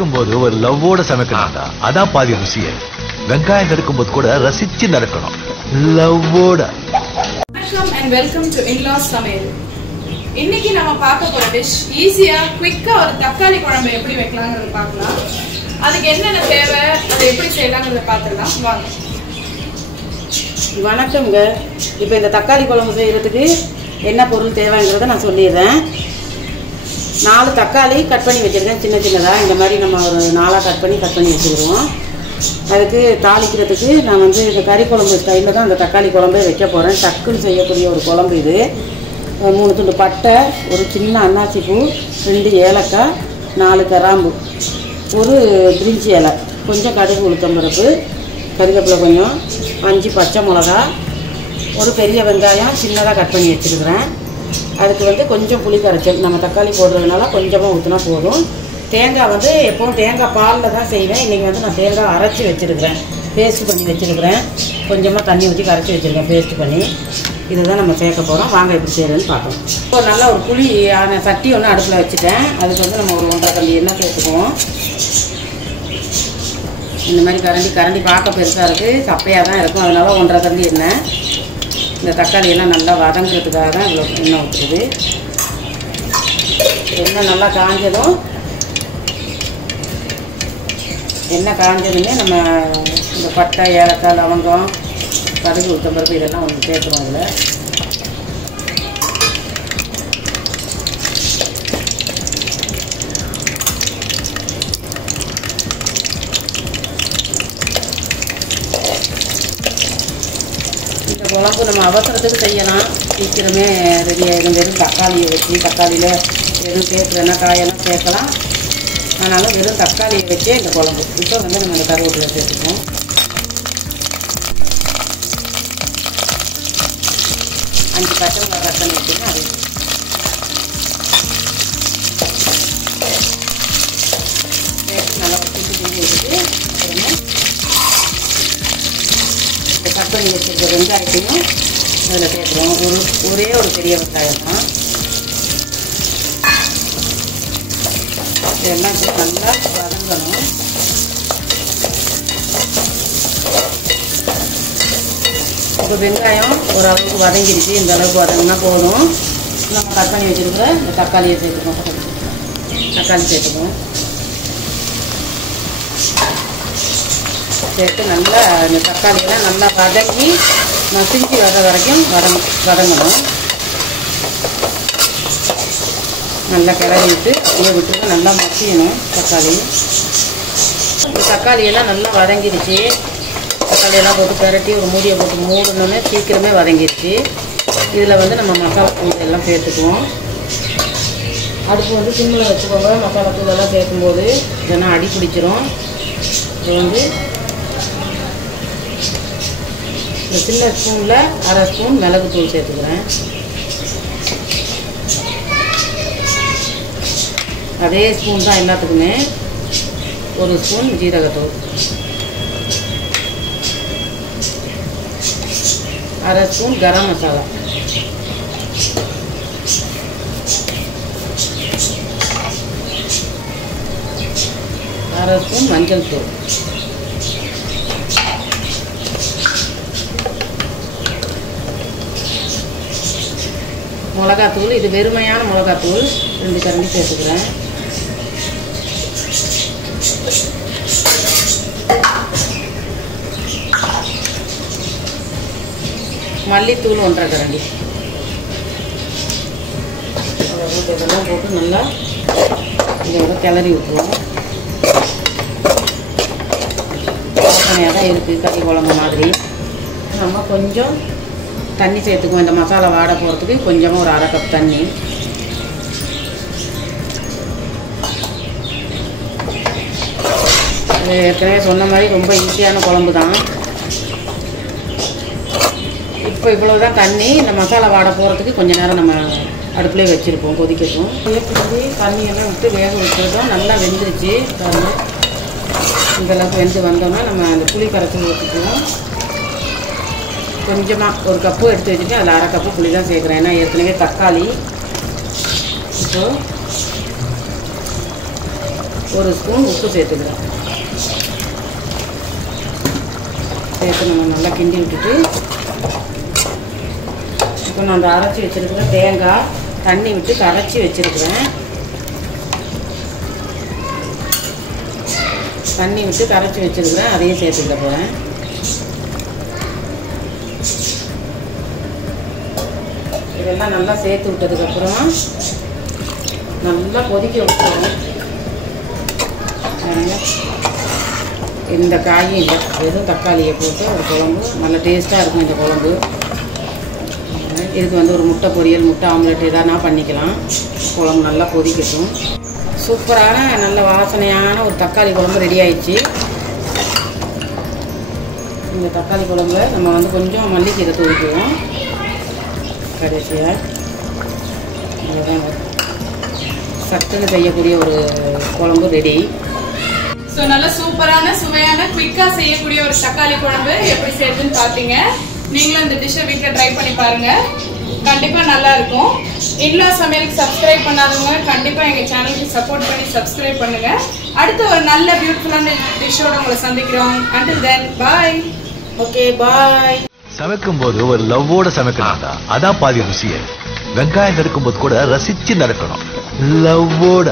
சமைக்கும்போது ஒரு லவ்வோட சமைக்கணும்டா. அதான் பாதி ருசியே. வெங்காயம் நறுக்கும்போது கூட ரசிச்சு நறுக்கணும், லவ்வோட. வணக்கம் and welcome to In-Laws சமையல். இன்னைக்கு நம்ம பார்க்க போற டிஷ் ஈஸியா குவிக்கா ஒரு தக்காளி குழம்பு எப்படி வைக்கலாம்ங்கறத பார்க்கலாம். அதுக்கு என்னென்ன தேவை, அதை எப்படி செய்யலாம்ங்கறத பார்த்துடலாம் வாங்க. வணக்கம்ங்க. இப்போ இந்த தக்காளி குழம்பு செய்கிறதுக்கு என்ன பொருள் தேவைங்கிறத நான் சொல்லிடுறேன். 4 தக்காளி கட் பண்ணி வச்சுருக்கேன், சின்ன சின்னதாக. இந்த மாதிரி நம்ம ஒரு 4ஆக கட் பண்ணி வச்சுக்கிடுவோம். அதுக்கு தாளிக்கிறதுக்கு நான் வந்து இந்த கறி குழம்பு ஸ்டைலில் தான் அந்த தக்காளி குழம்பே வைக்க போகிறேன். டக்குன்னு செய்யக்கூடிய ஒரு குழம்பு இது. 3 துண்டு பட்டை, ஒரு சின்ன அன்னாசி பூ, 2 ஏலக்காய், 4 கிராம்பு, ஒரு பிரிஞ்சி இலை, கொஞ்சம் கடுகு உளுத்தம்பருப்பு, கறிவேப்பிலை கொஞ்சம், 5 பச்சை மிளகா, ஒரு பெரிய வெங்காயம் சின்னதாக கட் பண்ணி வச்சுருக்கிறேன். அதுக்கு வந்து கொஞ்சம் புளி கரைச்சல், நம்ம தக்காளி போடுறதுனால கொஞ்சமாக ஊற்றினா போதும். தேங்காய் வந்து எப்போவும் தேங்காய் பாலில் தான் செய்வேன். இன்றைக்கி வந்து நான் தேங்காய் அரைச்சி வச்சுருக்கிறேன், பேஸ்ட் பண்ணி வச்சுருக்கிறேன். கொஞ்சமாக தண்ணி ஊற்றி கரைச்சி வச்சுருக்கேன் பேஸ்ட் பண்ணி. இதை தான் நம்ம சேர்க்க போகிறோம். வாங்க எப்படி செய்கிறதுன்னு பார்க்கலாம். இப்போ நல்லா ஒரு புளியான சட்டி ஒன்று அடுப்பில் வச்சுட்டேன். அதுக்கு வந்து நம்ம ஒரு 1.5 கரண்டி எண்ணெய் சேர்த்துக்குவோம். இந்த மாதிரி கரண்டி பார்க்க பெருசாக இருக்குது, சப்பையாக தான் இருக்கும். அதனால 1.5 கரண்டி எண்ணெய். இந்த தக்காளியெல்லாம் நல்லா வதங்குறதுக்காக தான் இவ்வளோ எண்ணெய் ஊற்றுறது. எண்ணெய் நல்லா காஞ்சதும் நம்ம இந்த பட்டை, ஏலக்காய், லவங்கம், கடுகு உளுத்தம்பருப்பு இதெல்லாம் ஒன்று சேர்த்துருவோம். அதில் இந்த குழம்பு நம்ம அவசரத்துக்கு செய்யலாம், சீக்கிரமே ரெடி ஆகிடும். வெறும் தக்காளியை வச்சு, தக்காளியில் எதுவும் சேர்க்கலன்னா காயெல்லாம் சேர்க்கலாம். ஆனாலும் வெறும் தக்காளியை வச்சே இந்த குழம்பு. இப்போ வந்து நம்ம இந்த கருவேப்பிலை சேர்த்துப்போம். அஞ்சு பச்சை மிளகா கட் பண்ணி வச்சுன்னா அது சேர்த்து நல்லா கிண்டி விட்டுட்டு அப்புறமா இந்த கட் பண்ணி வச்சுருக்க வெங்காயத்தையும் அதில் சேர்த்துருவோம். ஒரே ஒரு பெரிய வெங்காயம் தான். இதெல்லாம் நல்லா வதங்கணும். இப்போ வெங்காயம் ஓரளவுக்கு வதங்கிடுச்சு. இந்த அளவுக்கு வதங்கினா போதும். நம்ம கட் பண்ணி வச்சுருக்கிற இந்த தக்காளியை சேர்த்துக்கோம். தக்காளி சேர்த்துக்கோம். சேர்த்து நல்லா இந்த தக்காளியெல்லாம் நல்லா வதங்கி மசிஞ்சு வர வரைக்கும் வதங்கணும். நல்லா கிளறி விட்டு அப்படியே விட்டு நல்லா மசியணும் தக்காளி. இந்த தக்காளியெல்லாம் நல்லா வதங்கிடுச்சு. தக்காளியெல்லாம் போட்டு பெரட்டி ஒரு மூடியை போட்டு மூடணுன்னு சீக்கிரமே வதங்கிடுச்சு. இதில் வந்து நம்ம மசாலா தூள் எல்லாம் சேர்த்துக்குவோம். அடுப்பு வந்து சிம்மில் வச்சுக்கோங்க. மசாலா தூள் எல்லாம் சேர்க்கும்போது இதெல்லாம் அடி பிடிச்சிரும். இது வந்து இந்த சின்ன ஸ்பூனில் 1/2 ஸ்பூன் மிளகுத்தூள் சேர்த்துக்கிறேன். அதே ஸ்பூன் தான் எல்லாத்துக்குமே. 1 ஸ்பூன் ஜீரகத்தூள், 1/2 ஸ்பூன் கரம் மசாலா, 1/2 ஸ்பூன் மஞ்சள் தூள், மிளகாத்தூள். இது வெறுமையான மிளகாத்தூள் 2 கரண்டி சேர்த்துக்கிறேன். மல்லித்தூள் 1.5 கரண்டி. இதெல்லாம் போட்டு நல்லா இதோட கிளறி விட்டுருவோம். வாசனையாக தான் இருக்குது, கறி குழம்பு மாதிரி. நம்ம கொஞ்சம் தண்ணி சேர்த்துக்குவோம். இந்த மசாலா வாட போகிறதுக்கு கொஞ்சமாக ஒரு 1/2 கப் தண்ணி. ஏற்கனவே சொன்ன மாதிரி ரொம்ப ஈஸியான குழம்பு தான். இப்போ இவ்வளோ தான் தண்ணி. இந்த மசாலா வாட போகிறதுக்கு கொஞ்சம் நேரம் நம்ம அடுப்புலேயே வச்சுருப்போம், கொதிக்கட்டும். ஏற்கனவே தண்ணியெல்லாம் விட்டு வேக வச்சுருக்கோம். நல்லா வெந்துருச்சு பாருங்கள். இந்தளவுக்கு வெந்து வந்தோம்னா நம்ம அந்த புளி கரைச்சி ஊற்றிக்குவோம். கொஞ்சமாக 1 கப்பு எடுத்து வச்சுட்டு அதில் 1/2 கப்பு புளி தான் சேர்க்குறேன். ஏன்னா ஏற்கனவே தக்காளி. இப்போது 1 ஸ்பூன் உப்பு சேர்த்துக்கிறேன். சேர்த்து நம்ம நல்லா கிண்டி விட்டுட்டு இப்போ நான் அந்த அரைச்சி வச்சுருக்கிற தேங்காய் தண்ணி விட்டு கரைச்சி வச்சுருக்கிறேன். தண்ணி விட்டு கரைச்சி வச்சுருக்கிறேன், அதையும் சேர்த்துக்க போகிறேன். இதெல்லாம் நல்லா சேர்த்து விட்டதுக்கப்புறம் நல்லா கொதிக்க விட்டுருவோம். எந்த காயும் இல்லை, வெறும் தக்காளியை போட்டு ஒரு குழம்பு நல்ல டேஸ்ட்டாக இருக்கும். இந்த குழம்பு இதுக்கு வந்து ஒரு முட்டை பொரியல், முட்டை ஆம்லெட் எதானா பண்ணிக்கலாம். குழம்பு நல்லா கொதிக்கட்டும். சூப்பரான நல்ல வாசனையான ஒரு தக்காளி குழம்பு ரெடி ஆயிடுச்சு. இந்த தக்காளி குழம்புல நம்ம வந்து கொஞ்சம் மல்லிக்கீரை தூவிக்குவோம் கடைசியாக. அதுதான் சட்டுன்னு செய்யக்கூடிய ஒரு குழம்பு ரெடி. ஸோ நல்ல சூப்பரான சுவையான குயிக்கா செய்யக்கூடிய ஒரு தக்காளி குழம்பு எப்படி செய்யுதுன்னு பார்த்தீங்க. நீங்களும் இந்த டிஷ்ஷை வீட்டில் ட்ரை பண்ணி பாருங்க, கண்டிப்பா நல்லா இருக்கும். இன்லா சமையலுக்கு சப்ஸ்கிரைப் பண்ணாதவங்க கண்டிப்பா எங்க சேனலுக்கு சப்போர்ட் பண்ணி சப்ஸ்கிரைப் பண்ணுங்க. அடுத்து ஒரு நல்ல பியூட்டிஃபுல்லான டிஷ்ஷோட உங்களை சந்திக்கிறோம். until then bye. Okay bye. சமைக்கும் போது ஒரு லவ்வோட சமைக்கணும்டா, அதான் பாதி ருசியே. வெங்காயம் நறுக்கும் போது கூட ரசிச்சு நறுக்கணும், லவ்வோட.